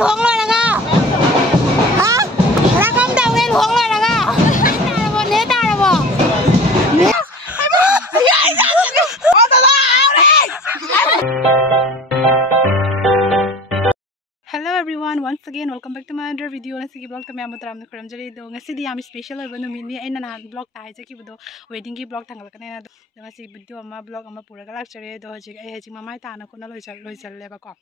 luang lo laga. Ha? Rakam tau ke luang lo laga. Tarabo ne tarabo. Ne. Hello everyone, once again welcome back to my other video. Nasi vlog to me amutram na kuram jari do. Ngasi di ami special hoy banu mini ay na vlog tayo jaki budo wedding ki vlog tanggal kanay na do. Ngasi video ama vlog ama pura galak jari do hajik ay hajik mamay ta na ko na loy chal leba ko.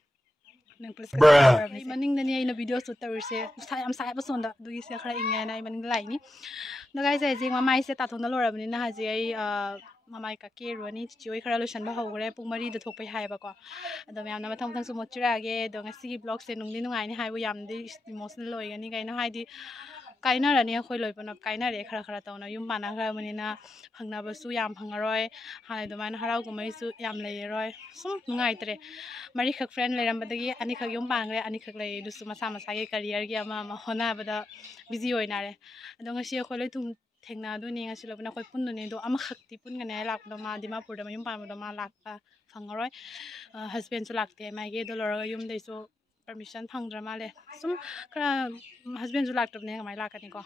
Nang plus ay maning na niya ina video shoot tayo se. Am saya pa sonda do isi akara ingay na ay maning lai ni. No guys ay hajik mamay se tathong na lora bani na hajik ay mamay ka ruani chioi khara lotion ba hogre pung mari da thokpai hai ba ko ado myam na mathang thang su mochira ge do ngasi vlog se nungni nungai ni hai bu yam di emotional loi gani gaina hai di kaina rani khoi loi pana kaina re khara khara tauna yum pana khara mani na phangna ba su yam phangaroi hanai do man harau ko mai su yam lei roi sum nungai tre mari khak friend le ram badagi ani khak yum pangre ani khak lei du su masa masa ge career ge ama hona bada busy hoina re ado ngasi khoi loi tum thengna do ni ngasi lobna khoi pun ni do ama khakti pun gane lak do ma dimapur da yum pa do ma lak pa phangaroi husband su lakte mai ge do lora yum dei so permission phangdra ma le sum kra husband su lak tabne mai lakani ko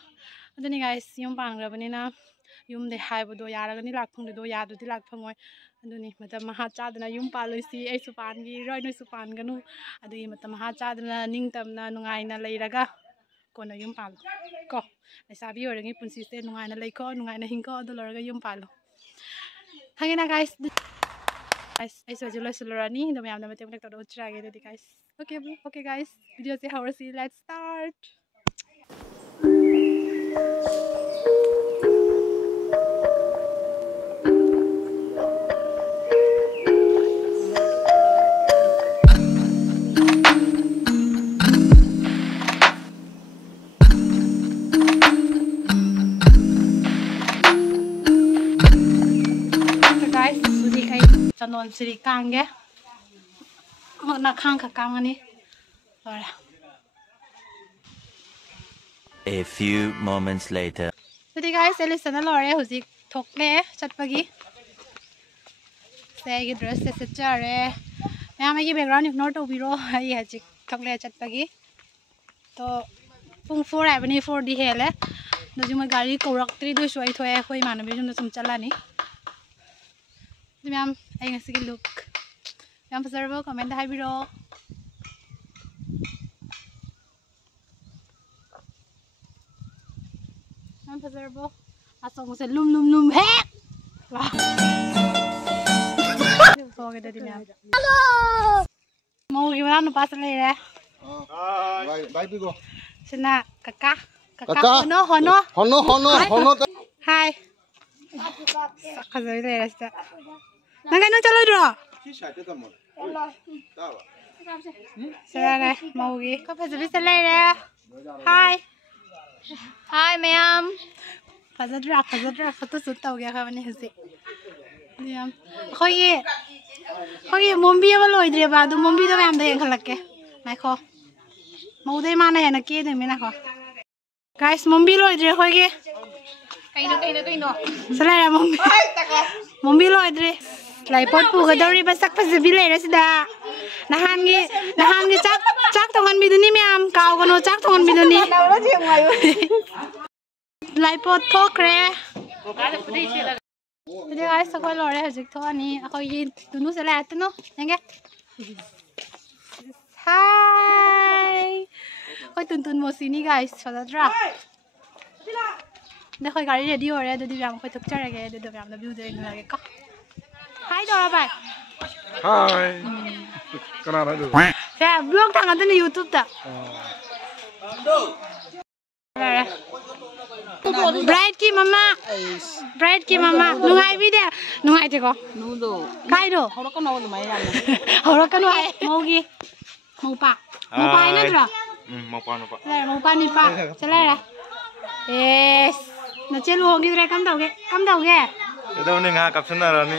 adoni guys yum pangra bani na yum de hai bu do yara gani lak phang do ya do di lak phangoi adoni matam ha cha dana yum pa loisi ai su pan gi roi noi su pan ganu adui matam ha cha dana ningtam na nungai na leiraga kona yum palo ko lesabi orangi punsi se nungai na leiko nungai na hingko do lora yum palo hangena guys I saw you lorani do myam na matem lek to chira ge di guys okay guys video se how see let's start non siri kange na khang kha kang ani ora A few moments later so guys listen lore huji thokle chatpagi se gi dress se chare ya ma gi background ignore to biro ai haji thokle chatpagi to pung 4 abani 4 di hele no juma gari korak 3 do soi thoe khoi manabi jum sum chalani Ma'am, I ngasi look. Ma'am, observe comment hai biro. Ma'am, observe. Asong se lum he. Wow. So kita di ma'am. Hello. Mau gimana nu pas lagi deh? Bye bigo. Sina kakak. Hono. Hai. Kasih deh rasa. Nangkai no chalo dulu. Selera mau gi. Kau pasal bisa selera. Hi. Hi ma'am. Pasal drop foto shoot tau gaya kau ni hasi. Ma'am. Kau ye mombi apa lo idri apa? Tu mombi tu ma'am dah yang kelak ke. Naiko. Mau deh mana ya nak kiai deh mina kau. Guys mombi lo idri kau ye. Kaino. Selera mombi lo idri. Lai pot pu ga dori ba sak pa zibile ra sida nahan gi chak tongan biduni miam kaw gono chak tongan biduni lai pot thokre de guys sakoi lore hajik thoni akoi yi tunu sela atno nge hi koi tun mosini guys sadra de koi gari ready ore de diam koi thok chare ge de diam na view de lage ka Hi Dora bhai. Hi. Kenapa tu? Saya vlog tanggal tu ni YouTube tak. Bride ki mama. Nungai video. Nungai teko. Nudo. Kai do. Horokan awal lumayan lah. Horokan awal. Mau gi. Mau pa ini tu lah. Mau pa. Mau pa ni pa. Selera. Yes. Nanti lu hoki tu kam tau ke. Itu ni ngah kapsen lah ni.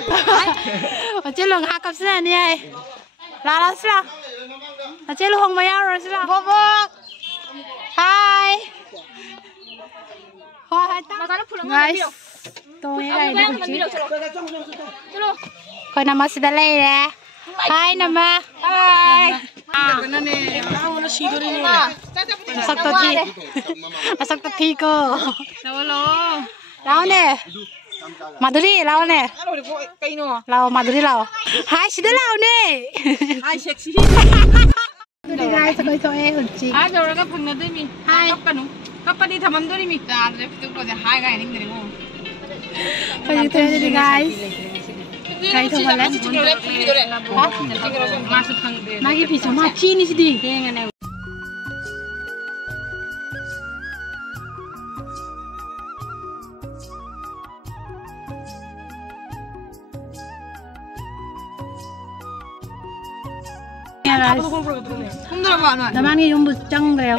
Nanti lu ngah kapsen ni. Lala sila. Nanti lu hong bayar sila. Bobok. Hai. Guys. Tuh ya ini kunci. Kau nama sudah leh. Hai nama. Hai. Masakto thi. Masakto thi ko. Lao nè. Madhuri lao nè. Lao Madhuri lao. Hai sida lao nè. Hai sexy. Đây guys, tôi cho em hụt chị. Hai rồi các phần nữa mi. Hai. Cấp đi thầm ấm đi mi. Ra rồi chúng tôi sẽ hai ngày đến này không? Coi như thế đi guys. Cái thôi mà lấy. Magi pizza mà chi ni đi. 힘들어 봐 너. 나만이 좀 붙장 그래요.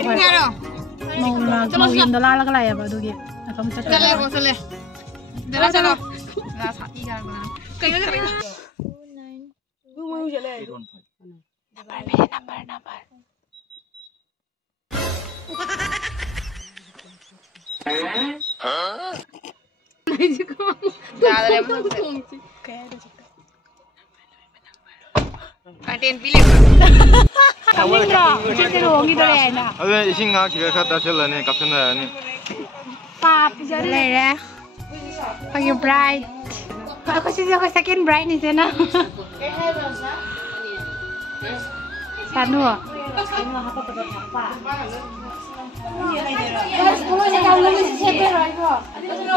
mau yun dala la kalaya ba dugi. Akam sa. 잘래 고 잘래. 내가 잘라. 나 사이 잘고 나. 그거 그래. Number. 나를 해보자. Aten pilih. Kaming bro, kasi ruongi dole na. Abe ising nga kiga khata chelani kapsana ni. Pa pijare le. Pagi bright. Ako ako second bright ni sana. Sanu.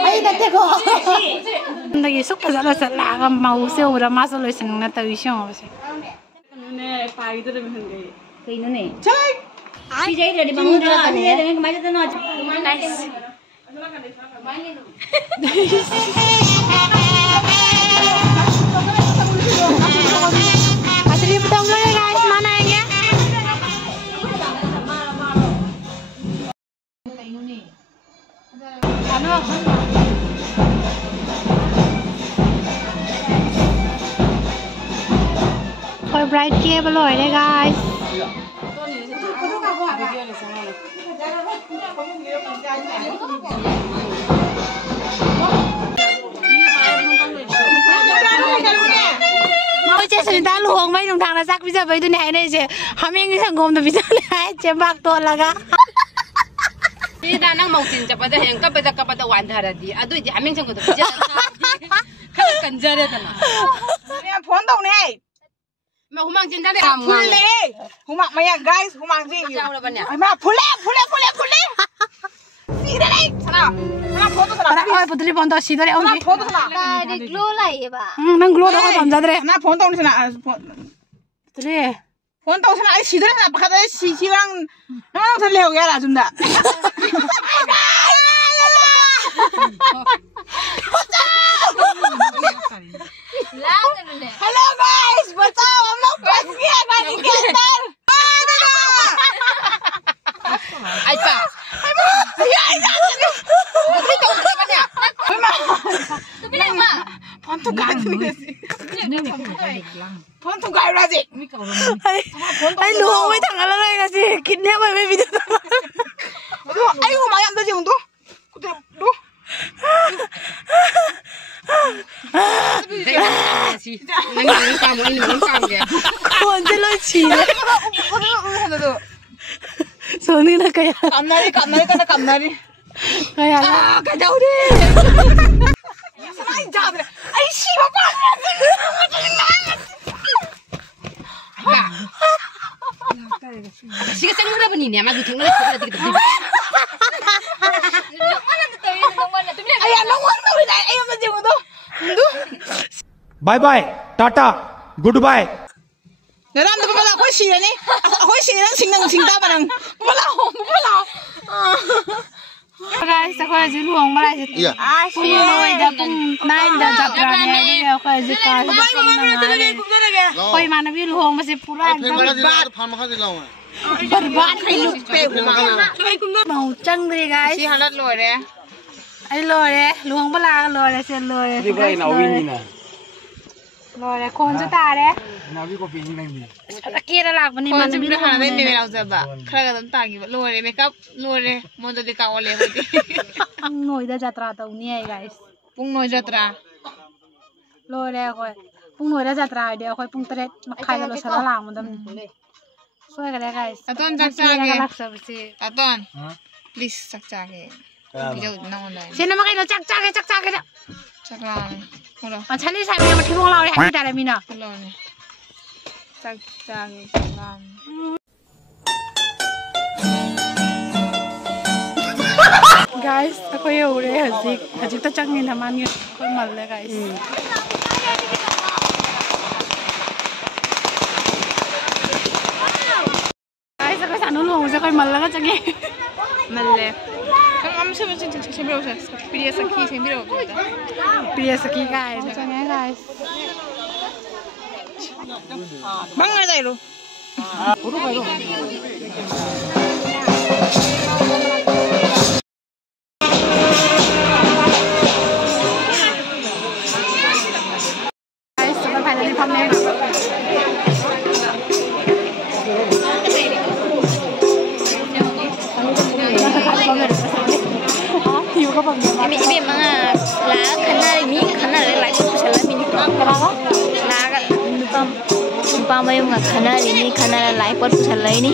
Ay dati ko. Lagi sok pa sa la mau seo ra ma solution na tawi siya kasi. 네, 바이들을 했는데. 그 있네. 자. CJ들이 방금 들어왔네. 내가 많이 듣는 거. Nice. Asli betul boleh guys, mana ya? Coi bright kia bà lỗi đây guys. Ôi chết người ta luồng mấy đồng thằng là chắc bây giờ với tôi này này chứ hàm yên cái thằng gồm tôi bây giờ này chém bạc tuột là cả. 이 나랑 먹진 잡아도 행 까빠다 까빠다 완다라디 아도 이제 한 명쯤 것도 비자 그냥 간절하잖아 Mẹ phone tàu này. 뭐 후망 진다래 Phun lê. Hùng mạng mày à guys, hùng mạng gì nhiều. 짜오라 봤냐 Mày mà phun lê. Gì đây đây? Sao nào? Phone tàu nào? Ôi bút đi bọn tôi xí đây ông đi. Phone tàu nào? 나 글로 라이 봐. Nang glow đó có tầm ra đây. Na phone tàu nào? Bút đi. Phone tàu nào? Xí đây nào? Bắt đầu xí랑 nó thật lèo ra là chúng ta. Hello guys, bचाओ हम लोग फंस गए गाड़ी के अंदर. 아이빠 Phone tàu cái gì? Phone tàu cái ra gì? Ai luồng mấy thằng ở đây là gì? Kín nhé mày mấy video đó. Ai hùng mạng làm gì không tôi? Đúng. nang kamu ini nang kamu ya 언제 넣지? 손이 나 kaya. 감나리. Kaya. 아, 가자 우리. 사나이 자들. 아이 씨발 siga sang ni ni ama dutung na ko dikit Ay, anong wala rin ay ayaw na mo to. Bye bye, Tata, goodbye. Naram na pala ako siya ni. Ako siya nang singta pa nang. Wala. Guys, ako ay luong malay. Iya. Pung noy da pung nine da jatra niya ako ay zikar. Koy mana bi luong masih pura. Berbat kay lupe. Mau chang đi guys. si halat lo re Ay lore, luong pala lore siya lore. Di ba inawin na? Lore, kon sa tare. Nabi ko pingin ni. Kira lang pa ni kon man jum na hana ni melaw zaba khara ga tagi lo re makeup lo re mo do ka ole hoti Ang noy da jatra daw niya guys. pung no jatra Lore ako. Pung noy da jatra dia ako pung tret makkay lo sa lang mo dam. Soy cái đấy guys. Aton chắc chắn cái. Lạc sợ gì? Aton. Please chắc chắn cái. Video nong đây. Xin nó mà cái nó chắc cái đó. Chắc là. Không đâu. Mà chani sai mình mà thiếu lao đi hay cái mình à? Không đâu này. Chắc chắn cái làm. Guys, ako yung uri hajik ta changin naman yun. Ako mal guys. Guys, ako sa nulong sa koy mal ka changin. Mal. Kung am sa siyempre ako sa Priya Sakhi siyempre ako. Priya Sakhi guys. Changin guys. Bang nga tayo. Puro kayo. Guys, so finally pam na. Hiu ka pam na. Ibe mga la khana lại ko sa la mini ko. La ga pa may mga khana lại ko sa la ni.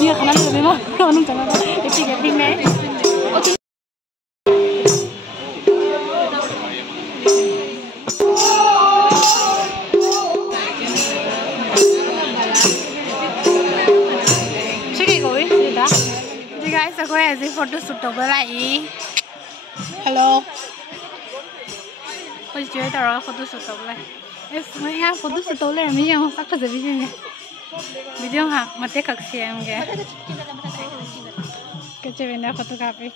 Ni khana le mo. Anong chana. Epic me. Guys, aku ऐसे photo shoot over lại. Hello. Tôi chơi tao rồi photo shoot over lại. Mấy cái photo shoot over lại mấy yang sắc cái gì vậy? Video hả? Mà tiếc cực xem kìa. Cái chơi bên đó photo copy.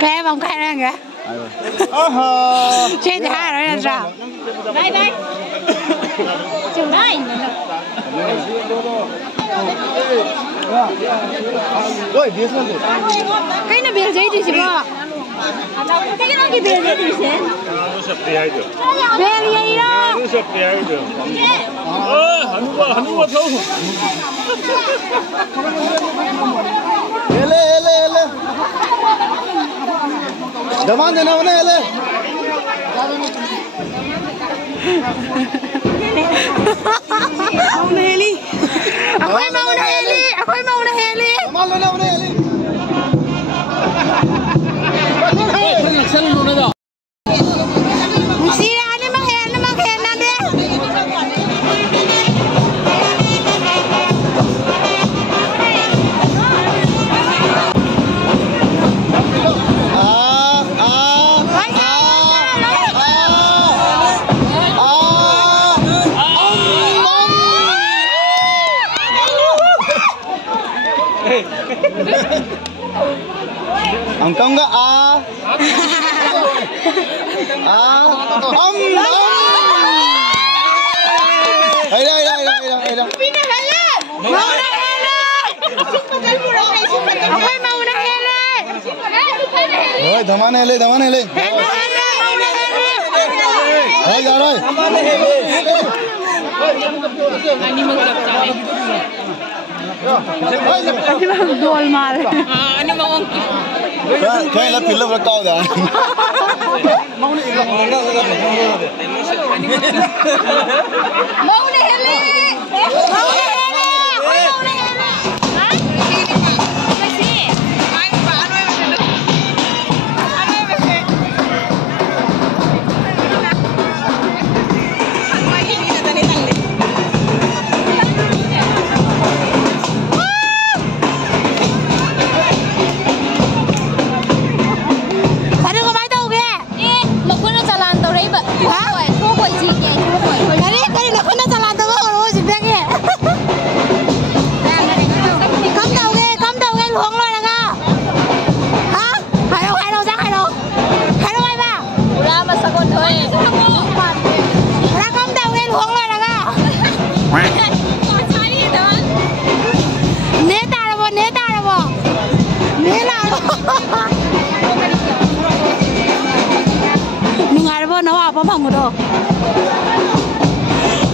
Cái vòng cái này kìa. Trên thì hai rồi là sao? Đây. Chừng đây. Cái nó biểu giấy thì gì mà? Cái nó cái biểu giấy thì sẽ. Biểu giấy đó. Ele. Daman na naman ele. Mau na heli. Ako'y mau na heli. Daman na naman ele. Sila ano mang na de. Angkong ga Đây đây đây đây đây. Rồi, धमान है ले. Rồi जा rồi. Golmaal Kaya la pila ba kau dah. nó vào phòng một đồ.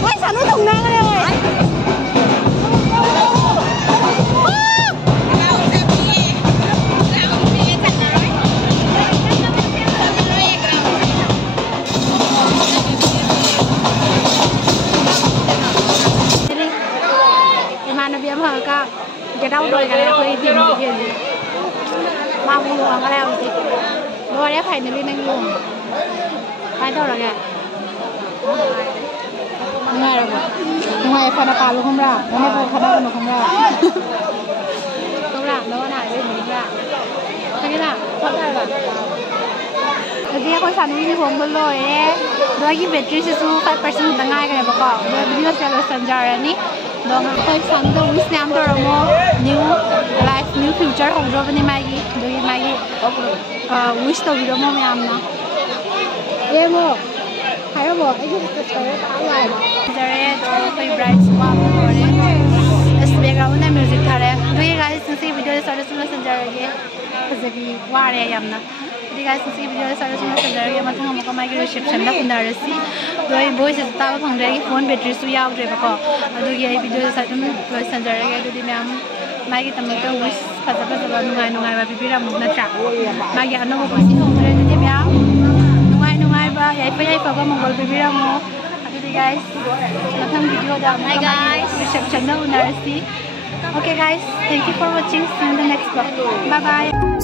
Ôi sao nó thùng năng đây rồi. Mana biar mereka jadau doi kan aku ini dia ni. Mau luang kan aku sih. Doi dia phải nên đi luang. Phải đâu rồi kìa. Ngay rồi. Ngay phần là cả luôn không ra. Nó này phần đâu mà không ra. Không ra, nó này bên mình ra. Cái nào? Không ra rồi. Jadi aku sana ini home dulu ya. Lagi battery sesu 5% tengah kan ya pokok. Dua video saya sanjara ni. Dong aku sana tu wish nam tu ramo new life new future hong job ni magi. Doi magi. Wish tu video mo me amna. Ye mo. Hai mo. Aku subscribe awal. Sanjara tu koi bright swap tu ni. Is background na music thare. Doi guys nasi video saya semua sanjara ye. Jadi wara ya amna. Jadi guys nasi video saya semua sanjara ye. Matang kamu kau magi reception dah kena resi. Doi boy se tahu pangdai phone battery su yau je pokok. Aduh ye video saya tu doi sanjara ye. Jadi me am magi tamu tu wish pasal nungai ba bibira muna tra. Magi anu ko pasti home re jadi me am nungai ba yai pa ba mongol bibira mo. Jadi guys matang video dah. Hi guys reception dah kena resi. Okay guys, thank you for watching. See you in the next vlog. Bye bye.